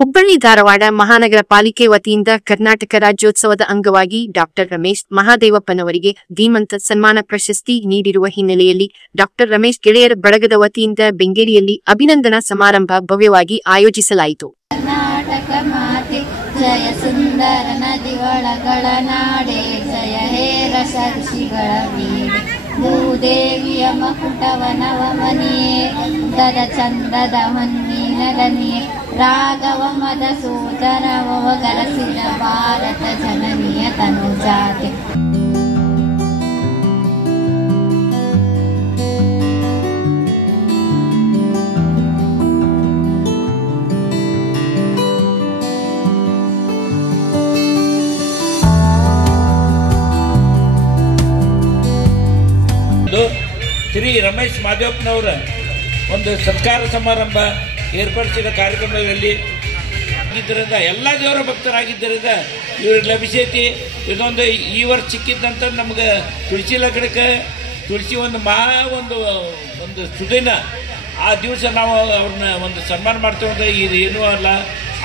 ಹುಬ್ಬಳ್ಳಿ ಧಾರವಾಡ ಮಹಾನಗರ ಪಾಲಿಕೆ ವತಿಯಿಂದ ಕರ್ನಾಟಕ ರಾಜ್ಯೋತ್ಸವದ ಅಂಗವಾಗಿ ಡಾಕ್ಟರ್ ರಮೇಶ್ ಮಹಾದೇವಪ್ಪನವರಿಗೆ ಧೀಮಂತ ಸನ್ಮಾನ ಪ್ರಶಸ್ತಿ ನೀಡಿರುವ ಹಿನ್ನೆಲೆಯಲ್ಲಿ ಡಾಕ್ಟರ್ ರಮೇಶ್ ಗೆಳೆಯರ ಬಳಗದ ವತಿಯಿಂದ ಬೆಂಗೇರಿಯಲ್ಲಿ ಅಭಿನಂದನಾ ಸಮಾರಂಭ ಭವ್ಯವಾಗಿ ಆಯೋಜಿಸಲಾಯಿತು. ಕರ್ನಾಟಕ ಮಾತೆ ಜಯ ಸುಂದರ ನದಿಗಳ ನಾಡೆ ಜಯ ಹೇ ರಸಋಷಿಗಳ ವೀಡೆ ಭೂದೇವಿಯ ಮಕುಟವನವಮನಿಯೇ ಗದ ಚಂದದ ಹೊನ್ನಿನದನಿಯೇ ರಾಘವ ಮಧುಸೂದನವ ಗಲಸಿದ ಭಾರತ ಜನನಿಯ ತನುಜಾತೆ. ಶ್ರೀ ರಮೇಶ್ ಮಾದೇವಪ್ಪನವರ ಒಂದು ಸತ್ಕಾರ ಸಮಾರಂಭ ಏರ್ಪಡಿಸಿದ ಕಾರ್ಯಕ್ರಮದಲ್ಲಿ ಆಗಿದ್ದರಿಂದ ಎಲ್ಲ ದೇವರ ಭಕ್ತರಾಗಿದ್ದರಿಂದ ಇವ್ರಿಗೆ ಲಭಿಸೈತಿ. ಇದೊಂದು ಈ ವರ್ಷ ಸಿಕ್ಕಿದ್ದಂತ ನಮ್ಗೆ ತುಳಸಿ ಲಗ್ನಕ್ಕೆ ತುಳಸಿ ಒಂದು ಸುದಿನ ಆ ದಿವಸ ನಾವು ಅವ್ರನ್ನ ಒಂದು ಸನ್ಮಾನ ಮಾಡ್ತೇವೆ ಅಂದರೆ ಇದು ಏನೂ ಅಲ್ಲ.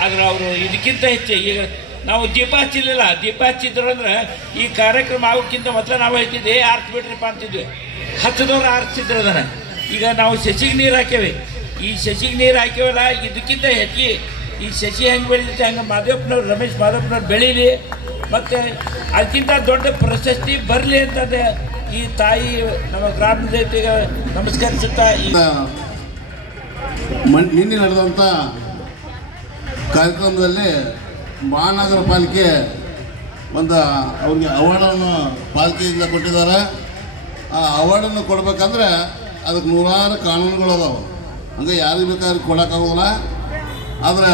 ಆದರೆ ಅವರು ಇದಕ್ಕಿಂತ ಹೆಚ್ಚು ಈಗ ನಾವು ದೀಪ ಹಚ್ಚಲಿಲ್ಲ, ದೀಪ ಹಚ್ಚಿದ್ರು ಅಂದ್ರೆ ಈ ಕಾರ್ಯಕ್ರಮ ಆಗೋಕ್ಕಿಂತ ಮೊದಲು ನಾವು ಹೇಳ್ತಿದ್ದೆ ಆರ್ತ್ ಬಿಡ್ರಿಪ್ಪ ಅಂತಿದ್ವಿ, ಹಚ್ಚದವ್ರು ಆರಿಸ್ತಿದ್ರು ಅದನ್ನು. ಈಗ ನಾವು ಸಸಿಗೆ ನೀರು ಹಾಕ್ಯೇವೆ, ಈ ಸಸಿಗೆ ನೀರು ಹಾಕ್ಯವಲ್ಲ, ಇದಕ್ಕಿಂತ ಹೆಚ್ಚಿ ಈ ಸಸಿ ಹೆಂಗೆ ಬೆಳೀತೈತೆ ಹಂಗೆ ಮಾದೇವಪ್ಪನವ್ರು ರಮೇಶ್ ಮಾದೇವಪ್ಪನವ್ರು ಬೆಳೀಲಿ ಮತ್ತು ಅದಕ್ಕಿಂತ ದೊಡ್ಡ ಪ್ರಶಸ್ತಿ ಬರಲಿ ಅಂತಂದರೆ ಈ ತಾಯಿ ನಮ್ಮ ಗ್ರಾಮ ದೇವತೆಗೆ ನಮಸ್ಕರಿಸುತ್ತಾ ನಿನ್ನೆ ನಡೆದಂಥ ಕಾರ್ಯಕ್ರಮದಲ್ಲಿ ಮಹಾನಗರ ಪಾಲಿಕೆ ಒಂದು ಅವ್ರಿಗೆ ಅವಾರ್ಡನ್ನು ಪಾಲಿಕೆಯಿಂದ ಕೊಟ್ಟಿದ್ದಾರೆ. ಆ ಅವಾರ್ಡನ್ನು ಕೊಡ್ಬೇಕಂದ್ರೆ ಅದಕ್ಕೆ ನೂರಾರು ಕಾನೂನುಗಳದಾವೆ, ಹಂಗೆ ಯಾರಿಗೆ ಬೇಕಾದ್ರೆ ಕೊಡೋಕ್ಕಾಗೋಲ್ಲ. ಆದರೆ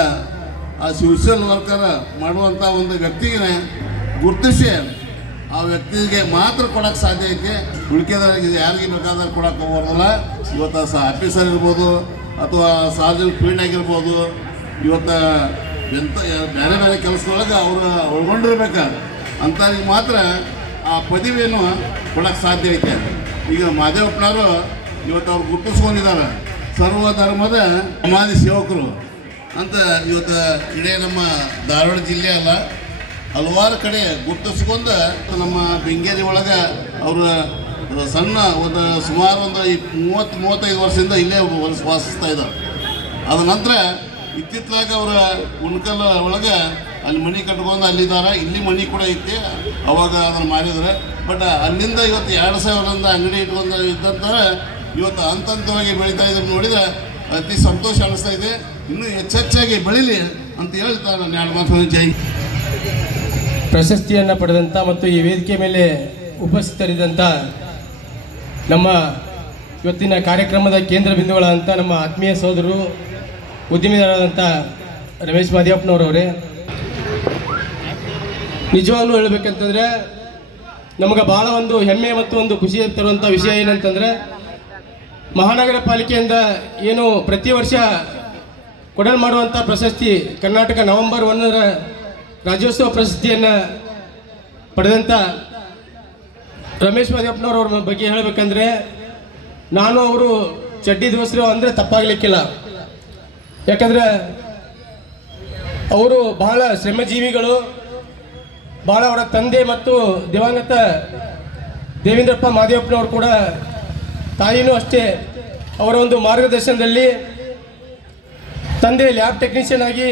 ಆ ಸೋಷಿಯಲ್ ವರ್ಕರ್ ಮಾಡುವಂಥ ಒಂದು ವ್ಯಕ್ತಿಗೆ ಗುರುತಿಸಿ ಆ ವ್ಯಕ್ತಿಗೆ ಮಾತ್ರ ಕೊಡೋಕ್ಕೆ ಸಾಧ್ಯ ಐತಿ. ಉಳಿಕೆದಾರಿಗೆ ಯಾರಿಗೆ ಬೇಕಾದ್ರೆ ಕೊಡೋಕೆ ಹೋಗೋದಿಲ್ಲ. ಇವತ್ತು ಆಫೀಸರ್ ಇರ್ಬೋದು ಅಥವಾ ಸಾರ್ವಜನಿಕ ಫೀಲ್ಡ್ ಆಗಿರ್ಬೋದು, ಇವತ್ತು ಎಂಥ ಬೇರೆ ಬೇರೆ ಕೆಲಸದೊಳಗೆ ಅವರು ಒಳಗೊಂಡಿರ್ಬೇಕು, ಅಂಥವ್ರಿಗೆ ಮಾತ್ರ ಆ ಪದವಿಯನ್ನು ಕೊಡೋಕ್ಕೆ ಸಾಧ್ಯ ಐತೆ. ಈಗ ಮಾದೇವಪ್ಪನವರು ಇವತ್ತು ಅವ್ರು ಗುರುತಿಸ್ಕೊಂಡಿದ್ದಾರೆ, ಸರ್ವಧರ್ಮದ ಸಮಾಜ ಸೇವಕರು ಅಂತ. ಇವತ್ತು ಇಡೀ ನಮ್ಮ ಧಾರವಾಡ ಜಿಲ್ಲೆ ಅಲ್ಲ, ಹಲವಾರು ಕಡೆ ಗುರುತಿಸ್ಕೊಂಡು ನಮ್ಮ ಬೆಂಗೇರಿ ಒಳಗೆ ಅವರು ಸಣ್ಣ ಸುಮಾರು 30-35 ವರ್ಷದಿಂದ ಇಲ್ಲೇ ವಾಸಿಸ್ತಾ ಇದ್ದಾರೆ. ಅದ ನಂತರ ಇತ್ತಿತ್ತಲಾಗ ಅವರ ಉಣ್ಕಲ್ ಒಳಗೆ ಅಲ್ಲಿ ಮನೆ ಕಟ್ಕೊಂಡು ಅಲ್ಲಿದ್ದಾರೆ, ಇಲ್ಲಿ ಮನೆ ಕೂಡ ಐತಿ, ಅವಾಗ ಅದನ್ನು ಮಾಡಿದ್ದಾರೆ. ಬಟ್ ಅಲ್ಲಿಂದ ಇವತ್ತು 2000ರಿಂದ ಅಂಗಡಿ ಇಟ್ಕೊಂಡು ಇದ್ದಂತಾರೆ ಇವತ್ತು ಹಂತವಾಗಿ ಬೆಳೀತಾ ಇದ್ರು ನೋಡಿದರೆ ಅತಿ ಸಂತೋಷ ಅನ್ನಿಸ್ತಾ ಇದೆ. ಇನ್ನೂ ಹೆಚ್ಚೆಚ್ಚಾಗಿ ಬೆಳೀಲಿ ಅಂತ ಹೇಳ್ತಾರೆ. ನಾನು 2 ಮಾತು ಜೈ. ಪ್ರಶಸ್ತಿಯನ್ನು ಪಡೆದಂಥ ಮತ್ತು ಈ ವೇದಿಕೆ ಮೇಲೆ ಉಪಸ್ಥಿತರಿದ್ದಂಥ ನಮ್ಮ ಇವತ್ತಿನ ಕಾರ್ಯಕ್ರಮದ ಕೇಂದ್ರ ಬಿಂದುಗಳಾದಂಥ ನಮ್ಮ ಆತ್ಮೀಯ ಸಹೋದರರು ಉದ್ಯಮಿದಾರರಾದಂಥ ರಮೇಶ್ ಮಾದೇವಪ್ಪನವರವರೇ, ನಿಜವಾಗ್ಲೂ ಹೇಳಬೇಕಂತಂದರೆ ನಮಗೆ ಭಾಳ ಒಂದು ಹೆಮ್ಮೆ ಮತ್ತು ಒಂದು ಖುಷಿ ತರುವಂಥ ವಿಷಯ ಏನಂತಂದರೆ, ಮಹಾನಗರ ಪಾಲಿಕೆಯಿಂದ ಏನು ಪ್ರತಿ ವರ್ಷ ಕೊಡಲು ಮಾಡುವಂಥ ಪ್ರಶಸ್ತಿ ಕರ್ನಾಟಕ ನವೆಂಬರ್ 1ರ ರಾಜ್ಯೋತ್ಸವ ಪ್ರಶಸ್ತಿಯನ್ನು ಪಡೆದಂಥ ರಮೇಶ್ ಮಾದೇವಪ್ಪನವ್ರ ಬಗ್ಗೆ ಹೇಳಬೇಕಂದ್ರೆ, ನಾನು ಅವರು ಚಡ್ಡಿ ದೋಸ್ರು ಅಂದರೆ ತಪ್ಪಾಗಲಿಕ್ಕಿಲ್ಲ. ಯಾಕಂದರೆ ಅವರು ಬಹಳ ಶ್ರಮಜೀವಿಗಳು. ಭಾಳ ಅವರ ತಂದೆ ಮತ್ತು ದಿವಂಗತ ದೇವೇಂದ್ರಪ್ಪ ಮಾದೇವಪ್ಪನವರು ಕೂಡ ತಾಯಿನೂ ಅಷ್ಟೇ ಅವರ ಒಂದು ಮಾರ್ಗದರ್ಶನದಲ್ಲಿ ತಂದೆ ಲ್ಯಾಬ್ ಟೆಕ್ನಿಷಿಯನ್ ಆಗಿ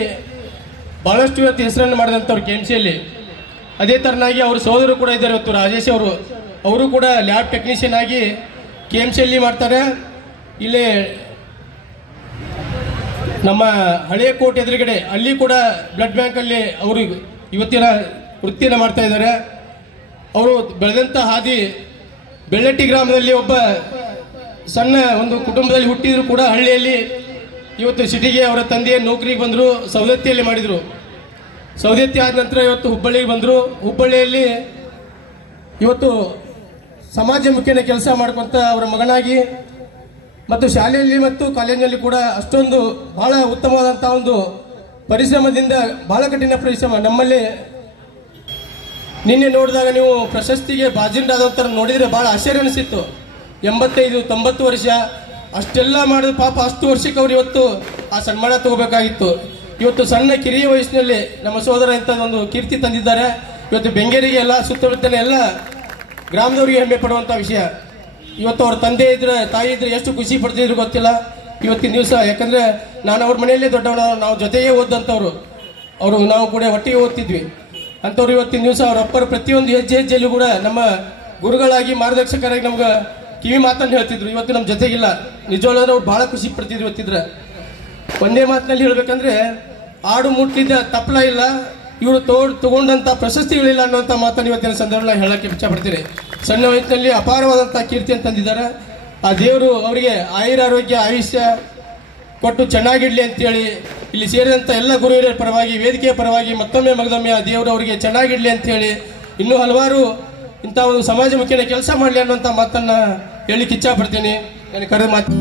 ಭಾಳಷ್ಟು ಇವತ್ತು ಹೆಸರನ್ನು ಮಾಡಿದಂಥವ್ರು KMCಯಲ್ಲಿ. ಅದೇ ಥರನಾಗಿ ಅವ್ರ ಸಹೋದರರು ಕೂಡ ಇದ್ದಾರೆ ಇವತ್ತು, ರಾಜೇಶ್ ಅವರು ಕೂಡ ಲ್ಯಾಬ್ ಟೆಕ್ನಿಷಿಯನ್ ಆಗಿ KMCಯಲ್ಲಿ ಮಾಡ್ತಾರೆ. ಇಲ್ಲೇ ನಮ್ಮ ಹಳೆಯ ಕೋಟೆ ಎದುರುಗಡೆ ಅಲ್ಲಿ ಕೂಡ ಬ್ಲಡ್ ಬ್ಯಾಂಕಲ್ಲಿ ಅವರು ಇವತ್ತಿನ ವೃತ್ತಿಯನ್ನು ಮಾಡ್ತಾ ಇದ್ದಾರೆ. ಅವರು ಬೆಳೆದಂಥ ಹಾದಿ ಬೆಳ್ಳಟ್ಟಿ ಗ್ರಾಮದಲ್ಲಿ ಒಬ್ಬ ಸಣ್ಣ ಒಂದು ಕುಟುಂಬದಲ್ಲಿ ಹುಟ್ಟಿದ್ರು ಕೂಡ ಹಳ್ಳಿಯಲ್ಲಿ ಇವತ್ತು ಸಿಟಿಗೆ ಅವರ ತಂದೆಯ ನೌಕರಿಗೆ ಬಂದರು, ಸವದತ್ತಿಯಲ್ಲಿ ಮಾಡಿದರು. ಸವದತ್ತಿ ಆದ ನಂತರ ಇವತ್ತು ಹುಬ್ಬಳ್ಳಿಗೆ ಬಂದರು. ಹುಬ್ಬಳ್ಳಿಯಲ್ಲಿ ಇವತ್ತು ಸಮಾಜಮುಖಿನ ಕೆಲಸ ಮಾಡ್ಕೊತ ಅವರ ಮಗನಾಗಿ ಮತ್ತು ಶಾಲೆಯಲ್ಲಿ ಮತ್ತು ಕಾಲೇಜಿನಲ್ಲಿ ಕೂಡ ಅಷ್ಟೊಂದು ಭಾಳ ಉತ್ತಮವಾದಂಥ ಒಂದು ಪರಿಶ್ರಮದಿಂದ, ಭಾಳ ಕಠಿಣ ಪರಿಶ್ರಮ. ನಮ್ಮಲ್ಲಿ ನಿನ್ನೆ ನೋಡಿದಾಗ ನೀವು ಪ್ರಶಸ್ತಿಗೆ ಬಾಜಿಂಡಾದಂಥ ನೋಡಿದರೆ ಭಾಳ ಆಶ್ಚರ್ಯ ಅನಿಸಿತ್ತು. 85-90 ವರ್ಷ ಅಷ್ಟೆಲ್ಲ ಮಾಡಿದ ಪಾಪ ಅಷ್ಟು ವರ್ಷಕ್ಕೆ ಅವ್ರು ಇವತ್ತು ಆ ಸನ್ಮಾನ ತಗೋಬೇಕಾಗಿತ್ತು. ಇವತ್ತು ಸಣ್ಣ ಕಿರಿಯ ವಯಸ್ಸಿನಲ್ಲಿ ನಮ್ಮ ಸೋದರ ಇಂಥ ಒಂದು ಕೀರ್ತಿ ತಂದಿದ್ದಾರೆ. ಇವತ್ತು ಬೆಂಗೇರಿಗೆ ಎಲ್ಲ ಸುತ್ತಮುತ್ತಲ ಎಲ್ಲ ಗ್ರಾಮದವರಿಗೆ ಹೆಮ್ಮೆ ಪಡುವಂಥ ವಿಷಯ. ಇವತ್ತು ಅವ್ರ ತಂದೆ ಇದ್ರೆ ತಾಯಿ ಇದ್ರೆ ಎಷ್ಟು ಖುಷಿ ಪಡ್ತಿದ್ರು ಗೊತ್ತಿಲ್ಲ ಇವತ್ತಿನ ದಿವಸ. ಯಾಕಂದರೆ ನಾನು ಅವ್ರ ಮನೆಯಲ್ಲೇ ದೊಡ್ಡವನ, ನಾವು ಜೊತೆಗೆ ಓದಂಥವ್ರು, ಅವರು ನಾವು ಕೂಡ ಒಟ್ಟಿಗೆ ಓದ್ತಿದ್ವಿ ಅಂಥವ್ರು. ಇವತ್ತಿನ ದಿವಸ ಅವ್ರ ಅಪ್ಪರ ಪ್ರತಿಯೊಂದು ಹೆಜ್ಜೆಯಲ್ಲೂ ಕೂಡ ನಮ್ಮ ಗುರುಗಳಾಗಿ ಮಾರ್ಗದರ್ಶಕರಾಗಿ ನಮ್ಗೆ ಕಿವಿ ಮಾತನ್ನು ಹೇಳ್ತಿದ್ರು. ಇವತ್ತು ನಮ್ಮ ಜೊತೆಗಿಲ್ಲ. ನಿಜವಾಗ್ಲೂ ಅವ್ರು ಭಾಳ ಖುಷಿ ಪಡ್ತಿದ್ರು ಇವತ್ತಿದ್ರೆ. ಒಂದೇ ಮಾತಿನಲ್ಲಿ ಹೇಳ್ಬೇಕಂದ್ರೆ ಆಡು ಮುಟ್ಟಿದ್ದ ತಪ್ಪಲ ಇಲ್ಲ, ಇವರು ತಗೊಂಡಂಥ ಪ್ರಶಸ್ತಿಗಳಿಲ್ಲ ಅನ್ನೋಂಥ ಮಾತನ್ನು ಇವತ್ತಿನ ಸಂದರ್ಭದಲ್ಲಿ ಹೇಳೋಕ್ಕೆ ಇಷ್ಟಪಡ್ತೀನಿ. ಸಣ್ಣ ವಯಸ್ಸಿನಲ್ಲಿ ಅಪಾರವಾದಂಥ ಕೀರ್ತಿಯನ್ನು ತಂದಿದ್ದಾರೆ. ಆ ದೇವರು ಅವರಿಗೆ ಆಯುರಾರೋಗ್ಯ ಆಯುಷ್ಯ ಕೊಟ್ಟು ಚೆನ್ನಾಗಿಡ್ಲಿ ಅಂತೇಳಿ ಇಲ್ಲಿ ಸೇರಿದಂಥ ಎಲ್ಲ ಗುರು ಹಿರಿಯರ ಪರವಾಗಿ, ವೇದಿಕೆಯ ಪರವಾಗಿ ಮತ್ತೊಮ್ಮೆ ಮಗದೊಮ್ಮೆ ಆ ದೇವರು ಅವರಿಗೆ ಚೆನ್ನಾಗಿಡ್ಲಿ ಅಂತೇಳಿ ಇನ್ನೂ ಹಲವಾರು ಇಂಥ ಒಂದು ಸಮಾಜಮುಖಿನ ಕೆಲಸ ಮಾಡಲಿ ಅನ್ನೋಂಥ ಮಾತನ್ನು ಹೇಳಲಿಕ್ಕೆ ಇಚ್ಛಪಡ್ತೀನಿ. ನನಗೆ ಕರೆ ಮಾತು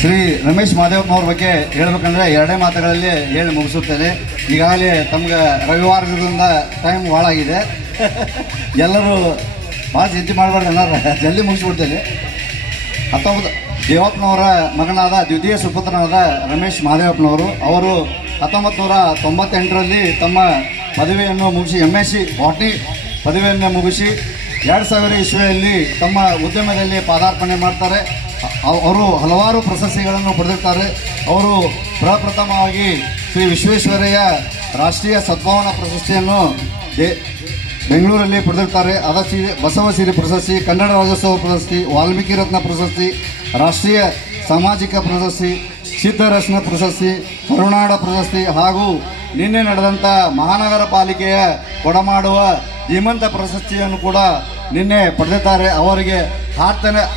ಶ್ರೀ ರಮೇಶ್ ಮಾದೇವಪ್ಪನವ್ರ ಬಗ್ಗೆ ಹೇಳಬೇಕಂದ್ರೆ ಎರಡೇ ಮಾತುಗಳಲ್ಲಿ ಹೇಳಿ ಮುಗಿಸುತ್ತೇನೆ. ಈಗಾಗಲೇ ತಮ್ಗೆ ರವಿವಾರದಿಂದ ಟೈಮ್ ಭಾಳ ಆಗಿದೆ. ಎಲ್ಲರೂ ಭಾಳ ಚಿಂತೆ ಮಾಡಬಾರ್ದು, ಏನಾರು ಜಲ್ದಿ ಮುಗಿಸ್ಬಿಡ್ತೇನೆ. 19 ದೇವಪ್ಪನವರ ಮಗನಾದ ದ್ವಿತೀಯ ಸುಪುತ್ರನಾದ ರಮೇಶ್ ಮಾದೇವಪ್ಪನವರು ಅವರು 1998ರಲ್ಲಿ ತಮ್ಮ ಪದವಿಯನ್ನು ಮುಗಿಸಿ MSc ಬಾಟ್ನಿ ಪದವಿಯನ್ನು ಮುಗಿಸಿ 2000 ಇಸ್ವಿಯಲ್ಲಿ ತಮ್ಮ ಉದ್ಯಮದಲ್ಲಿ ಪಾದಾರ್ಪಣೆ ಮಾಡ್ತಾರೆ. ಅವರು ಹಲವಾರು ಪ್ರಶಸ್ತಿಗಳನ್ನು ಪಡೆದಿರ್ತಾರೆ. ಅವರು ಪ್ರಪ್ರಥಮವಾಗಿ ಶ್ರೀ ವಿಶ್ವೇಶ್ವರಯ್ಯ ರಾಷ್ಟ್ರೀಯ ಸದ್ಭಾವನಾ ಪ್ರಶಸ್ತಿಯನ್ನು ಬೆಂಗಳೂರಲ್ಲಿ ಪಡೆದಿರ್ತಾರೆ. ಅದಕ್ಕೆ ಬಸವಸಿರಿ ಪ್ರಶಸ್ತಿ, ಕನ್ನಡ ರಾಜ್ಯೋತ್ಸವ ಪ್ರಶಸ್ತಿ, ವಾಲ್ಮೀಕಿ ರತ್ನ ಪ್ರಶಸ್ತಿ, ರಾಷ್ಟ್ರೀಯ ಸಾಮಾಜಿಕ ಪ್ರಶಸ್ತಿ, ಸಿದ್ಧರತ್ನ ಪ್ರಶಸ್ತಿ, ಕರುನಾಡ ಪ್ರಶಸ್ತಿ ಹಾಗೂ ನಿನ್ನೆ ನಡೆದಂಥ ಮಹಾನಗರ ಪಾಲಿಕೆಯ ಕೊಡಮಾಡುವ ಧೀಮಂತ ಪ್ರಶಸ್ತಿಯನ್ನು ಕೂಡ ನಿನ್ನೆ ಪಡೆದಿದ್ದಾರೆ. ಅವರಿಗೆ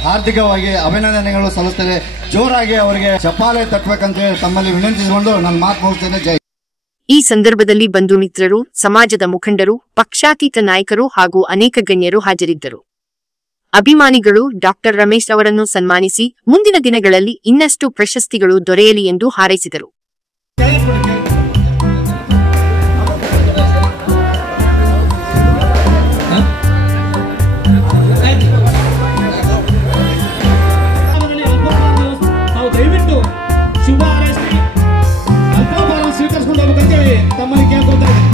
ಹಾರ್ದಿಕವಾಗಿ ಅಭಿನಂದನೆಗಳು ಸಲ್ಲಿಸ್ತೇನೆ. ಜೋರಾಗಿ ಅವರಿಗೆ ಚಪ್ಪಾಳೆ ತಟ್ಟಬೇಕಂತ ತಮ್ಮಲ್ಲಿ ವಿನಂತಿಸಿಕೊಂಡು ನನ್ನ ಮಾತು ಮುಗಿಸ್ತೇನೆ. ಜೈ. ಈ ಸಂದರ್ಭದಲ್ಲಿ ಬಂಧು ಮಿತ್ರರು, ಸಮಾಜದ ಮುಖಂಡರು, ಪಕ್ಷಾತೀತ ನಾಯಕರು ಹಾಗೂ ಅನೇಕ ಗಣ್ಯರು ಹಾಜರಿದ್ದರು. ಅಭಿಮಾನಿಗಳು ಡಾಕ್ಟರ್ ರಮೇಶ್ ಅವರನ್ನು ಸನ್ಮಾನಿಸಿ ಮುಂದಿನ ದಿನಗಳಲ್ಲಿ ಇನ್ನಷ್ಟು ಪ್ರಶಸ್ತಿಗಳು ದೊರೆಯಲಿ ಎಂದು ಹಾರೈಸಿದರು. ದಯವಿಟ್ಟು ಶುಭ ಹಾರೈಸಿ ಸ್ವೀಕರಿಸಿಕೊಂಡು ಹೋಗ್ಬೇಕಂತೇಳಿ ತಮ್ಮಲ್ಲಿ ಕೇಳ್ಕೊತಾ ಇದ್ದೀನಿ.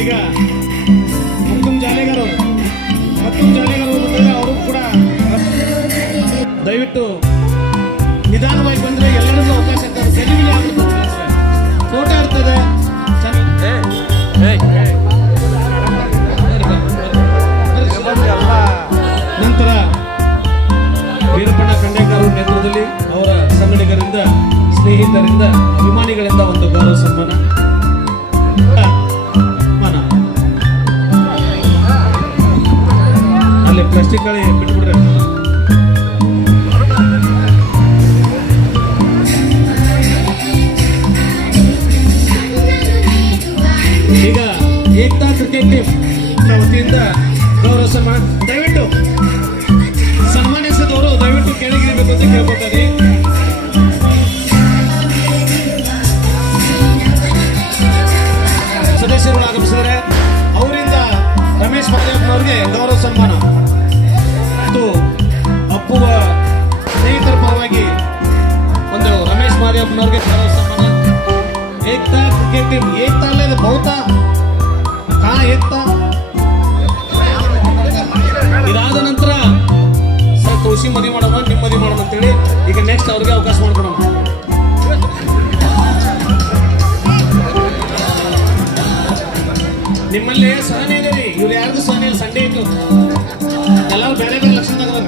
ಈಗ ಮತ್ತೊಂದು ಜಾಲಿಗಾರು ಬಂದರೆ ಅವರು ಕೂಡ ದಯವಿಟ್ಟು ನಿಧಾನವಾಗಿ ಬಂದರೆ ಎಲ್ಲರಿಗೂ ಅವಕಾಶ ಇರ್ತದೆ. ಸೆಲಿಮಿಲಿ ಆಗ್ಬಿಡ್ತದೆ, ಫೋಟೋ ಇರ್ತದೆ. ನಂತರ ವೀರಪ್ಪಣ್ಣ ಖಂಡೇಕರ್ ಅವರ ನೇತೃತ್ವದಲ್ಲಿ ಅವರ ಸಂಘಟಕರಿಂದ, ಸ್ನೇಹಿತರಿಂದ, ಅಭಿಮಾನಿಗಳಿಂದ ಒಂದು ಗೌರವ ಸನ್ಮಾನ. ಅಲ್ಲಿ ಪ್ಲಾಸ್ಟಿಕ್ ಗಾಳಿ ಬಿಟ್ಬಿಡ್ರೆ. ಈಗ ಏಕ್ತಾ ಕ್ರಿಕೆಟ್ ಟೀಮ್ ವತಿಯಿಂದ ಗೌರವ ಸನ್ಮಾನ. ದಯವಿಟ್ಟು ಸನ್ಮಾನಿಸಿದವರು ದಯವಿಟ್ಟು ಕೆಳಗಿರಬೇಕು ಅಂತ ಕೇಳ್ಕೊತಾರೆ. ಸದಸ್ಯರು ಆಗಮಿಸಿದರೆ ಅವರಿಂದ ರಮೇಶ್ ಮಾದೇವಪ್ಪನವರಿಗೆ ಗೌರವ ಸನ್ಮಾನ ಮತ್ತು ಅಪ್ಪುವ ಸ್ನೇಹಿತರ ಪರವಾಗಿ ಒಂದು ರಮೇಶ್ ಮಾದೇವಪ್ಪನವರಿಗೆ ಗೌರವ ಸನ್ಮಾನ. ಏಕ್ತಾ ಕ್ರಿಕೆಟ್ ಟೀಮ್ ಏಕ್ತಾ ಅಲ್ಲದೆ ಬಹುತಾ ಕಾ ಏಕ್ತಾ. ಇದಾದ ನಂತರ ಸರ್ ತುಳಸಿ ಮದುವೆ ಮಾಡೋಣ, ನಿಮ್ಮ ಮದುವೆ ಮಾಡೋಣ ಅಂತೇಳಿ ಈಗ ನೆಕ್ಸ್ಟ್ ಅವ್ರಿಗೆ ಅವಕಾಶ ಮಾಡ್ಕೊಡೋಣ. ನಿಮ್ಮಲ್ಲಿ ಸಹನೆ ಇದೆ ರೀ, ಇವ್ರು ಯಾರ್ದು ಸಹನೆ ಇಲ್ಲ. ಸಂಡೇ ಇತ್ತು, ಎಲ್ಲರೂ ಬೇರೆ ಬೇರೆ ಲಕ್ಷಣ ತಗೋದಾರ.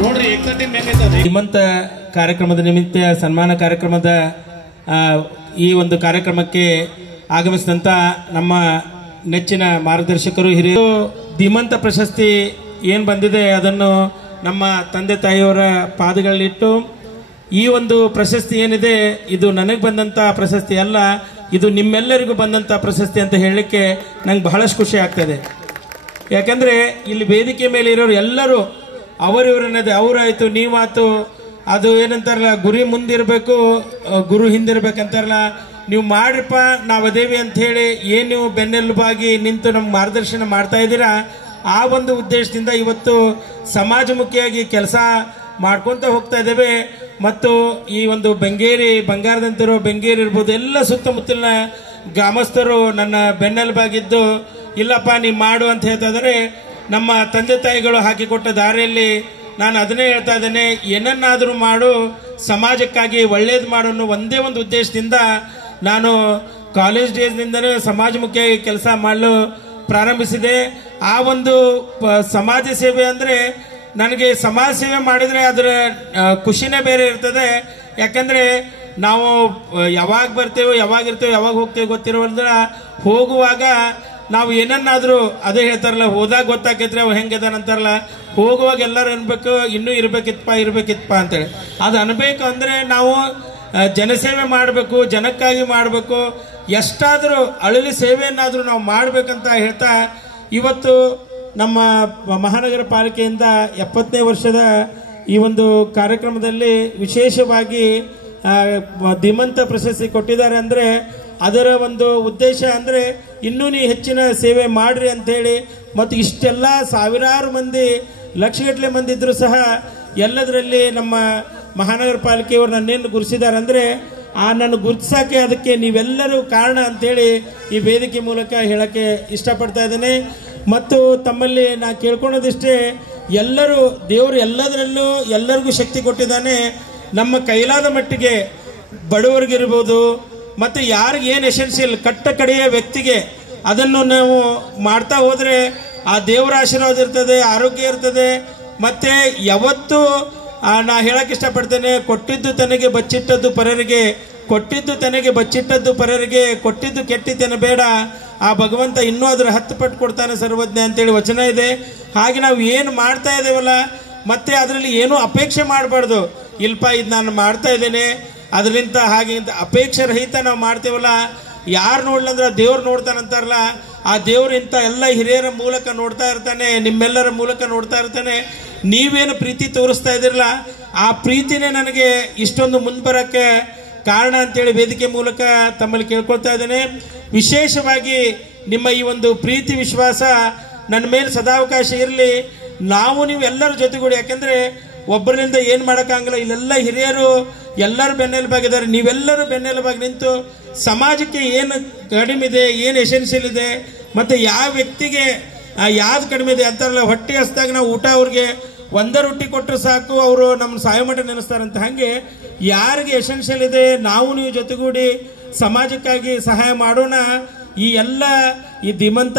ನೋಡ್ರಿ ಏಕ್ತಾ ಟೀಮ್ ಹೆಂಗೈತೆ. ಶ್ರೀಮಂತ ಕಾರ್ಯಕ್ರಮದ ನಿಮಿತ್ತ ಸನ್ಮಾನ ಕಾರ್ಯಕ್ರಮದ ಈ ಒಂದು ಕಾರ್ಯಕ್ರಮಕ್ಕೆ ಆಗಮಿಸಿದಂಥ ನಮ್ಮ ನೆಚ್ಚಿನ ಮಾರ್ಗದರ್ಶಕರು, ಹಿರಿಯರು, ಧೀಮಂತ ಪ್ರಶಸ್ತಿ ಏನು ಬಂದಿದೆ ಅದನ್ನು ನಮ್ಮ ತಂದೆ ತಾಯಿಯವರ ಪಾದಗಳಲ್ಲಿಟ್ಟು, ಈ ಒಂದು ಪ್ರಶಸ್ತಿ ಏನಿದೆ ಇದು ನನಗೆ ಬಂದಂಥ ಪ್ರಶಸ್ತಿ ಅಲ್ಲ, ಇದು ನಿಮ್ಮೆಲ್ಲರಿಗೂ ಬಂದಂಥ ಪ್ರಶಸ್ತಿ ಅಂತ ಹೇಳಲಿಕ್ಕೆ ನಂಗೆ ಬಹಳಷ್ಟು ಖುಷಿ ಆಗ್ತದೆ. ಯಾಕಂದರೆ ಇಲ್ಲಿ ವೇದಿಕೆ ಮೇಲೆ ಇರೋರು ಎಲ್ಲರೂ ಅವರಿವರನ್ನದೇ, ಅವರಾಯಿತು ನೀವಾಯ್ತು, ಅದು ಏನಂತಾರಲ್ಲ ಗುರಿ ಮುಂದಿರಬೇಕು ಗುರು ಹಿಂದಿರ್ಬೇಕಂತಾರಲ್ಲ, ನೀವು ಮಾಡ್ರಪ್ಪ ನಾವು ಅದೇವಿ ಅಂಥೇಳಿ ಏನು ನೀವು ಬೆನ್ನೆಲುಬಾಗಿ ನಿಂತು ನಮ್ಗೆ ಮಾರ್ಗದರ್ಶನ ಮಾಡ್ತಾ ಇದ್ದೀರಾ, ಆ ಒಂದು ಉದ್ದೇಶದಿಂದ ಇವತ್ತು ಸಮಾಜಮುಖಿಯಾಗಿ ಕೆಲಸ ಮಾಡ್ಕೊತ ಹೋಗ್ತಾ ಇದ್ದೇವೆ. ಮತ್ತು ಈ ಒಂದು ಬಂಗಾರದಂತಿರೋ ಬೆಂಗೇರಿ ಇರ್ಬೋದು, ಎಲ್ಲ ಸುತ್ತಮುತ್ತಲಿನ ಗ್ರಾಮಸ್ಥರು ನನ್ನ ಬೆನ್ನೆಲುಬಾಗಿದ್ದು ಇಲ್ಲಪ್ಪ ನೀವು ಮಾಡು ಅಂತ ಹೇಳ್ತಾ ಇದ್ದಾರೆ. ನಮ್ಮ ತಂದೆ ತಾಯಿಗಳು ಹಾಕಿಕೊಟ್ಟ ದಾರಿಯಲ್ಲಿ ನಾನು ಅದನ್ನೇ ಹೇಳ್ತಾ ಇದ್ದೇನೆ, ಏನನ್ನಾದರೂ ಮಾಡು, ಸಮಾಜಕ್ಕಾಗಿ ಒಳ್ಳೇದು ಮಾಡು ಅನ್ನೋ ಒಂದೇ ಒಂದು ಉದ್ದೇಶದಿಂದ ನಾನು ಕಾಲೇಜ್ ಡೇಸ್ನಿಂದಲೇ ಸಮಾಜಮುಖಿಯಾಗಿ ಕೆಲಸ ಮಾಡಲು ಪ್ರಾರಂಭಿಸಿದೆ. ಆ ಒಂದು ಸಮಾಜ ಸೇವೆ ಅಂದರೆ ನನಗೆ ಸಮಾಜ ಸೇವೆ ಮಾಡಿದರೆ ಅದರ ಖುಷಿನೇ ಬೇರೆ ಇರ್ತದೆ. ಯಾಕಂದರೆ ನಾವು ಯಾವಾಗ ಬರ್ತೇವೋ ಯಾವಾಗಿರ್ತೇವೆ ಯಾವಾಗ ಹೋಗ್ತೇವೆ ಗೊತ್ತಿರೋಲ್ಲ, ಹೋಗುವಾಗ ನಾವು ಏನನ್ನಾದರೂ ಅದೇ ಹೇಳ್ತಾರಲ್ಲ, ಹೋದಾಗ ಗೊತ್ತಾಕೈತ್ರಿ ಅವು ಹೆಂಗದಾನಂತಾರಲ್ಲ, ಹೋಗುವಾಗ ಎಲ್ಲರೂ ಅನ್ಬೇಕು ಇನ್ನೂ ಇರ್ಬೇಕಿತ್ತಪ್ಪ ಅಂತೇಳಿ. ಅದು ಅನ್ಬೇಕು ಅಂದರೆ ನಾವು ಜನಸೇವೆ ಮಾಡಬೇಕು, ಜನಕ್ಕಾಗಿ ಮಾಡಬೇಕು, ಎಷ್ಟಾದರೂ ಅಳಲಿ ಸೇವೆಯನ್ನಾದರೂ ನಾವು ಮಾಡಬೇಕಂತ ಹೇಳ್ತಾ ಇವತ್ತು ನಮ್ಮ ಮಹಾನಗರ ಪಾಲಿಕೆಯಿಂದ 70ನೇ ವರ್ಷದ ಈ ಒಂದು ಕಾರ್ಯಕ್ರಮದಲ್ಲಿ ವಿಶೇಷವಾಗಿ ಧೀಮಂತ ಪ್ರಶಸ್ತಿ ಕೊಟ್ಟಿದ್ದಾರೆ. ಅಂದರೆ ಅದರ ಒಂದು ಉದ್ದೇಶ ಅಂದರೆ ಇನ್ನೂ ನೀವು ಹೆಚ್ಚಿನ ಸೇವೆ ಮಾಡ್ರಿ ಅಂಥೇಳಿ. ಮತ್ತು ಇಷ್ಟೆಲ್ಲ ಸಾವಿರಾರು ಮಂದಿ ಲಕ್ಷಗಟ್ಟಲೆ ಮಂದಿ ಇದ್ದರೂ ಸಹ ಎಲ್ಲದರಲ್ಲಿ ನಮ್ಮ ಮಹಾನಗರ ಪಾಲಿಕೆಯವರು ನನ್ನೇನು ಗುರುತಿಸಿದ್ದಾರೆ ಅಂದರೆ ನನ್ನ ಗುರುತಿಸೋಕ್ಕೆ ಅದಕ್ಕೆ ನೀವೆಲ್ಲರೂ ಕಾರಣ ಅಂಥೇಳಿ ಈ ವೇದಿಕೆ ಮೂಲಕ ಹೇಳೋಕ್ಕೆ ಇಷ್ಟಪಡ್ತಾ ಇದ್ದೇನೆ. ಮತ್ತು ತಮ್ಮಲ್ಲಿ ನಾ ಕೇಳ್ಕೊಳೋದಿಷ್ಟೇ, ಎಲ್ಲರೂ ದೇವರು ಎಲ್ಲದರಲ್ಲೂ ಎಲ್ಲರಿಗೂ ಶಕ್ತಿ ಕೊಟ್ಟಿದ್ದಾನೆ. ನಮ್ಮ ಕೈಲಾದ ಮಟ್ಟಿಗೆ ಬಡವರಿಗಿರ್ಬೋದು ಮತ್ತು ಯಾರಿಗೆ ಏನು ಎಸೆನ್ಷಿಯಲ್ ಕಟ್ಟ ಕಡೆಯ ವ್ಯಕ್ತಿಗೆ ಅದನ್ನು ನಾವು ಮಾಡ್ತಾ ಹೋದರೆ ಆ ದೇವರ ಆಶೀರ್ವಾದ ಇರ್ತದೆ, ಆರೋಗ್ಯ ಇರ್ತದೆ. ಮತ್ತು ಯಾವತ್ತೂ ನಾ ಹೇಳಕ್ಕೆ ಇಷ್ಟಪಡ್ತೇನೆ, ಕೊಟ್ಟಿದ್ದು ತನಗೆ ಬಚ್ಚಿಟ್ಟದ್ದು ಪರರಿಗೆ, ಕೊಟ್ಟಿದ್ದು ತನಗೆ ಬಚ್ಚಿಟ್ಟದ್ದು ಪರರಿಗೆ, ಕೊಟ್ಟಿದ್ದು ಕೆಟ್ಟಿದ್ದೇನೆ ಬೇಡ, ಆ ಭಗವಂತ ಇನ್ನೂ ಅದರ 10 ಪಟ್ಟು ಕೊಡ್ತಾನೆ ಸರ್ವಜ್ಞ ಅಂತೇಳಿ ವಚನ ಇದೆ. ಹಾಗೆ ನಾವು ಏನು ಮಾಡ್ತಾ ಇದ್ದೇವಲ್ಲ, ಮತ್ತೆ ಅದರಲ್ಲಿ ಏನೂ ಅಪೇಕ್ಷೆ ಮಾಡಬಾರ್ದು. ಇಲ್ಪ ಇದು ನಾನು ಮಾಡ್ತಾ ಇದ್ದೇನೆ ಅದರಿಂದ ಹಾಗೆ ಇಂತ ಅಪೇಕ್ಷೆ ರಹಿತ ನಾವು ಮಾಡ್ತೇವಲ್ಲ, ಯಾರು ನೋಡ್ಲಂದ್ರೆ ದೇವ್ರು ನೋಡ್ತಾನಂತಾರಲ್ಲ, ಆ ದೇವ್ರು ಇಂಥ ಎಲ್ಲ ಹಿರಿಯರ ಮೂಲಕ ನೋಡ್ತಾ ಇರ್ತಾನೆ, ನಿಮ್ಮೆಲ್ಲರ ಮೂಲಕ ನೋಡ್ತಾ ಇರ್ತಾನೆ. ನೀವೇನು ಪ್ರೀತಿ ತೋರಿಸ್ತಾ ಇದ್ದೀರಲ್ಲ, ಆ ಪ್ರೀತಿನೇ ನನಗೆ ಇಷ್ಟೊಂದು ಮುಂದೆ ಬರೋಕ್ಕೆ ಕಾರಣ ಅಂತೇಳಿ ವೇದಿಕೆ ಮೂಲಕ ತಮ್ಮಲ್ಲಿ ಕೇಳ್ಕೊಳ್ತಾ ಇದ್ದೇನೆ. ವಿಶೇಷವಾಗಿ ನಿಮ್ಮ ಈ ಒಂದು ಪ್ರೀತಿ ವಿಶ್ವಾಸ ನನ್ನ ಮೇಲೆ ಸದಾವಕಾಶ ಇರಲಿ. ನಾವು ನೀವು ಎಲ್ಲರ ಜೊತೆಗೂಡಿ, ಯಾಕೆಂದರೆ ಒಬ್ಬರಿಂದ ಏನು ಮಾಡೋಕ್ಕಾಗಲ್ಲ. ಇಲ್ಲೆಲ್ಲ ಹಿರಿಯರು ಎಲ್ಲರೂ ಬೆನ್ನೆಲುಬಾಗಿದ್ದಾರೆ. ನೀವೆಲ್ಲರೂ ಬೆನ್ನೆಲುಬಾಗಿ ನಿಂತು ಸಮಾಜಕ್ಕೆ ಏನು ಕಡಿಮೆ ಇದೆ, ಏನು ಎಸೆನ್ಷಿಯಲ್ ಇದೆ, ಮತ್ತು ಯಾವ ವ್ಯಕ್ತಿಗೆ ಯಾವ್ದು ಕಡಿಮೆ ಇದೆ ಅಂತಾರಲ್ಲ, ಹೊಟ್ಟೆ ಹಸ್ದಾಗ ನಾವು ಊಟ ಅವ್ರಿಗೆ ಒಂದೇ ರೊಟ್ಟಿ ಕೊಟ್ಟರು ಸಾಕು, ಅವರು ನಮ್ಮ ಸಾಯೋ ಮಟ್ಟ ನೆನೆಸ್ತಾರಂತ. ಹಾಗೆ ಯಾರಿಗೆ ಎಸೆನ್ಷಿಯಲ್ ಇದೆ ನಾವು ನೀವು ಜೊತೆಗೂಡಿ ಸಮಾಜಕ್ಕಾಗಿ ಸಹಾಯ ಮಾಡೋಣ. ಈ ಎಲ್ಲ ಈ ಧೀಮಂತ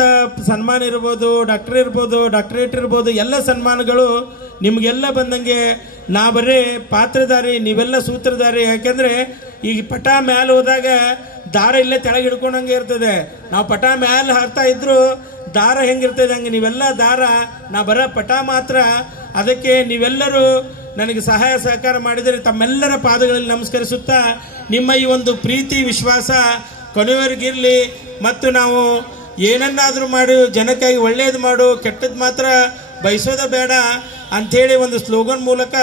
ಸನ್ಮಾನ ಇರ್ಬೋದು, ಡಾಕ್ಟರ್ ಇರ್ಬೋದು, ಡಾಕ್ಟರೇಟ್ ಇರ್ಬೋದು, ಎಲ್ಲ ಸನ್ಮಾನಗಳು ನಿಮಗೆಲ್ಲ ಬಂದಂಗೆ ನಾ ಬರೀ ಪಾತ್ರಧಾರಿ, ನೀವೆಲ್ಲ ಸೂತ್ರಧಾರಿ. ಯಾಕೆಂದರೆ ಈಗ ಪಟ ಮ್ಯಾಲೆ ಹೋದಾಗ ದಾರ ಇಲ್ಲೇ ತೆಳಗೆ ಹಿಡ್ಕೊಂಡಂಗೆ ಇರ್ತದೆ. ನಾವು ಪಟ ಮ್ಯಾಲೆ ಹಾರ್ತಾ ಇದ್ರು ದಾರ ಹೆಂಗಿರ್ತದೆ ಹಂಗೆ ನೀವೆಲ್ಲ ದಾರ, ನಾ ಬರೋ ಪಟ ಮಾತ್ರ. ಅದಕ್ಕೆ ನೀವೆಲ್ಲರೂ ನನಗೆ ಸಹಾಯ ಸಹಕಾರ ಮಾಡಿದರೆ ತಮ್ಮೆಲ್ಲರ ಪಾದಗಳಲ್ಲಿ ನಮಸ್ಕರಿಸುತ್ತಾ, ನಿಮ್ಮ ಈ ಒಂದು ಪ್ರೀತಿ ವಿಶ್ವಾಸ ಕೊನೆಯವರೆಗಿರಲಿ. ಮತ್ತು ನಾವು ಏನನ್ನಾದರೂ ಮಾಡಿ ಜನಕ್ಕಾಗಿ ಒಳ್ಳೆಯದು ಮಾಡು, ಕೆಟ್ಟದ್ದು ಮಾತ್ರ ಬಯಸೋದ ಬೇಡ ಅಂಥೇಳಿ ಒಂದು ಸ್ಲೋಗನ್ ಮೂಲಕ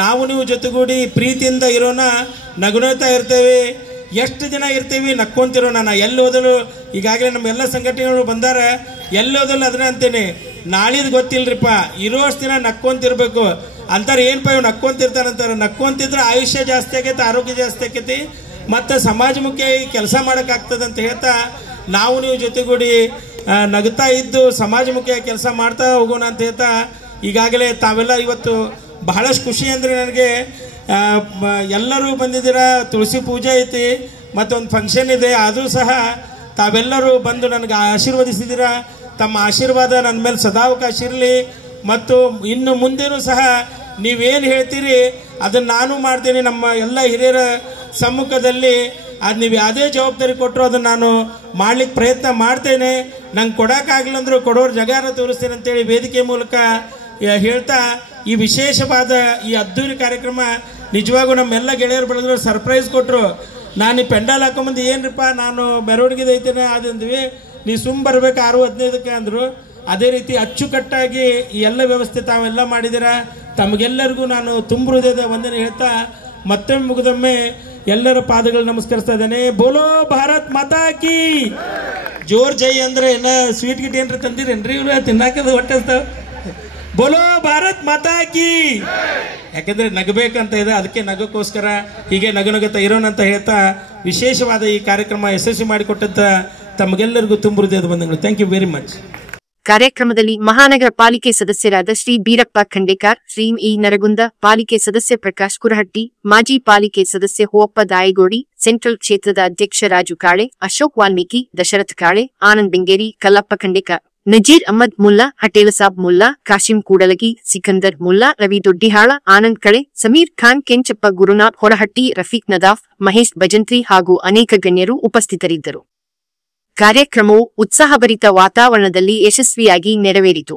ನಾವು ನೀವು ಜೊತೆಗೂಡಿ ಪ್ರೀತಿಯಿಂದ ಇರೋಣ, ನಗುನೋತಾ ಇರ್ತೇವೆ. ಎಷ್ಟು ದಿನ ಇರ್ತೀವಿ ನಕ್ಕೊಂತಿರೋಣ. ನಾ ಎಲ್ಲಿ ಹೋದಲು ಈಗಾಗಲೇ ನಮ್ಮೆಲ್ಲ ಸಂಘಟನೆಗಳು ಬಂದಾರ, ಎಲ್ಲಿ ಹೋದಲು ಅದನ್ನ ಅಂತೇನೆ. ನಾಳಿದ್ ಗೊತ್ತಿಲ್ರಿಪ್ಪ, ಇರೋಷ್ಟು ದಿನ ನಕ್ಕೊಂತಿರ್ಬೇಕು ಅಂತಾರೆ. ಏನಪ್ಪ ಇವ್ ನಕ್ಕೊಂತಿರ್ತಾರಂತಾರೆ. ನಕ್ಕೊಂತಿದ್ರೆ ಆಯುಷ್ಯ ಜಾಸ್ತಿ ಆಗೈತೆ, ಆರೋಗ್ಯ ಜಾಸ್ತಿ ಆಕೈತಿ, ಮತ್ತು ಸಮಾಜಮುಖಿಯಾಗಿ ಕೆಲಸ ಮಾಡೋಕ್ಕಾಗ್ತದೆ ಅಂತ ಹೇಳ್ತಾ ನಾವು ನೀವು ಜೊತೆಗೂಡಿ ನಗುತ್ತಾ ಇದ್ದು ಸಮಾಜಮುಖಿಯಾಗಿ ಕೆಲಸ ಮಾಡ್ತಾ ಹೋಗೋಣ ಅಂತ ಹೇಳ್ತಾ, ಈಗಾಗಲೇ ತಾವೆಲ್ಲ ಇವತ್ತು ಬಹಳಷ್ಟು ಖುಷಿ ಅಂದರೆ ನನಗೆ ಎಲ್ಲರೂ ಬಂದಿದ್ದೀರಾ. ತುಳಸಿ ಪೂಜೆ ಐತಿ, ಮತ್ತೊಂದು ಫಂಕ್ಷನ್ ಇದೆ, ಆದರೂ ಸಹ ತಾವೆಲ್ಲರೂ ಬಂದು ನನಗೆ ಆಶೀರ್ವದಿಸಿದ್ದೀರಾ. ತಮ್ಮ ಆಶೀರ್ವಾದ ನನ್ನ ಮೇಲೆ ಸದಾವಕಾಶ ಇರಲಿ. ಮತ್ತು ಇನ್ನು ಮುಂದೆನೂ ಸಹ ನೀವೇನು ಹೇಳ್ತೀರಿ ಅದನ್ನು ನಾನು ಮಾಡ್ತೀನಿ. ನಮ್ಮ ಎಲ್ಲ ಹಿರಿಯರ ಸಮ್ಮುಖದಲ್ಲಿ ಅದು ನೀವು ಯಾವುದೇ ಜವಾಬ್ದಾರಿ ಕೊಟ್ಟರು ಅದನ್ನು ನಾನು ಮಾಡ್ಲಿಕ್ಕೆ ಪ್ರಯತ್ನ ಮಾಡ್ತೇನೆ. ನಂಗೆ ಕೊಡೋಕ್ಕಾಗಲಿಲ್ಲ ಅಂದರೂ ಕೊಡೋರು ಜಗಾನ ತೋರಿಸ್ತೇನೆ ಅಂತೇಳಿ ವೇದಿಕೆ ಮೂಲಕ ಹೇಳ್ತಾ, ಈ ವಿಶೇಷವಾದ ಈ ಅದ್ದೂರಿ ಕಾರ್ಯಕ್ರಮ ನಿಜವಾಗೂ ನಮ್ಮೆಲ್ಲ ಗೆಳೆಯರು ಬೆಳೆದ್ರು ಸರ್ಪ್ರೈಸ್ ಕೊಟ್ಟರು. ನಾನು ಈ ಪೆಂಡಾಲ್ ಹಾಕೊಂಬಂದು ಏನ್ರಿಪ್ಪ ನಾನು ಮೆರವಣಿಗೆ ಐತೇನೆ ಅದಂದ್ವಿ, ನೀವು ಸುಮ್ಮ ಬರ್ಬೇಕು 6:15 ಅಂದರು. ಅದೇ ರೀತಿ ಅಚ್ಚುಕಟ್ಟಾಗಿ ಈ ಎಲ್ಲ ವ್ಯವಸ್ಥೆ ತಾವೆಲ್ಲ ಮಾಡಿದ್ದೀರಾ. ತಮಗೆಲ್ಲರಿಗೂ ನಾನು ತುಂಬ ಹೃದಯದ ವಂದನೆ ಹೇಳ್ತಾ ಮತ್ತೊಮ್ಮೆ ಮುಗಿದೊಮ್ಮೆ ಎಲ್ಲರ ಪಾದಗಳು ನಮಸ್ಕರಿಸ್ತಾ ಇದ್ದೇನೆ. ಬೋಲೋ ಭಾರತ್ ಮಾತಾ ಕಿ ಜೋರ್ ಜೈ. ಅಂದ್ರೆ ಎಲ್ಲ ಸ್ವೀಟ್ ಗಿಟ್ ಏನ್ರಿ ತಂದಿರೇನ್ರಿ ಇವ್ರು ತಿನ್ನಾಕದ ಹೊಟ್ಟೆ ಬೋಲೋ ಭಾರತ್ ಮಾತಾ ಕಿ. ಯಾಕಂದ್ರೆ ನಗಬೇಕಂತ ಇದೆ, ಅದಕ್ಕೆ ನಗಕ್ಕೋಸ್ಕರ ಹೀಗೆ ನಗುತ್ತಾ ಇರೋಣ ಅಂತ ಹೇಳ್ತಾ ವಿಶೇಷವಾದ ಈ ಕಾರ್ಯಕ್ರಮ ಯಶಸ್ವಿ ಮಾಡಿಕೊಟ್ಟಂತ ತಮಗೆಲ್ಲರಿಗೂ ತುಂಬ ಹೃದಯದ ವಂದನೆಗಳು. Thank you very much. ಕಾರ್ಯಕ್ರಮದಲ್ಲಿ ಮಹಾನಗರ ಪಾಲಿಕೆ ಸದಸ್ಯರಾದ ಶ್ರೀ ಬೀರಪ್ಪ ಖಂಡೇಕಾರ್, ಶ್ರೀ ಇ ನರಗುಂದ, ಪಾಲಿಕೆ ಸದಸ್ಯ ಪ್ರಕಾಶ್ ಕುರಹಟ್ಟಿ, ಮಾಜಿ ಪಾಲಿಕೆ ಸದಸ್ಯ ಹೋಪ್ಪ ದಾಯಿಗೋಡಿ, ಸೆಂಟ್ರಲ್ ಕ್ಷೇತ್ರದ ಅಧ್ಯಕ್ಷ ರಾಜು ಕಾಳೆ, ಅಶೋಕ್ ವಾಲ್ಮೀಕಿ, ದಶರಥ್ ಕಾಳೆ, ಆನಂದ್ ಬೆಂಗೇರಿ, ಕಲ್ಲಪ್ಪ ಖಂಡೇಕಾರ್, ನಜೀರ್ ಅಹಮದ್ ಮುಲ್ಲಾ, ಹಟೇಲ್ ಸಾಬ್ ಮುಲ್ಲಾ, ಕಾಶಿಂ ಕೂಡಲಗಿ, ಸಿಕಂದರ್ ಮುಲ್ಲಾ, ರವಿ ದೊಡ್ಡಿಹಾಳ, ಆನಂದ್ ಕಳೆ, ಸಮೀರ್ ಖಾನ್, ಕೆಂಚಪ್ಪ ಗುರುನಾಥ್ ಹೊರಹಟ್ಟಿ, ರಫೀಕ್ ನದಾಫ್, ಮಹೇಶ್ ಭಜಂತ್ರಿ ಹಾಗೂ ಅನೇಕ ಗಣ್ಯರು ಉಪಸ್ಥಿತರಿದ್ದರು. ಕಾರ್ಯಕ್ರಮವು ಉತ್ಸಾಹಭರಿತ ವಾತಾವರಣದಲ್ಲಿ ಯಶಸ್ವಿಯಾಗಿ ನೆರವೇರಿತು.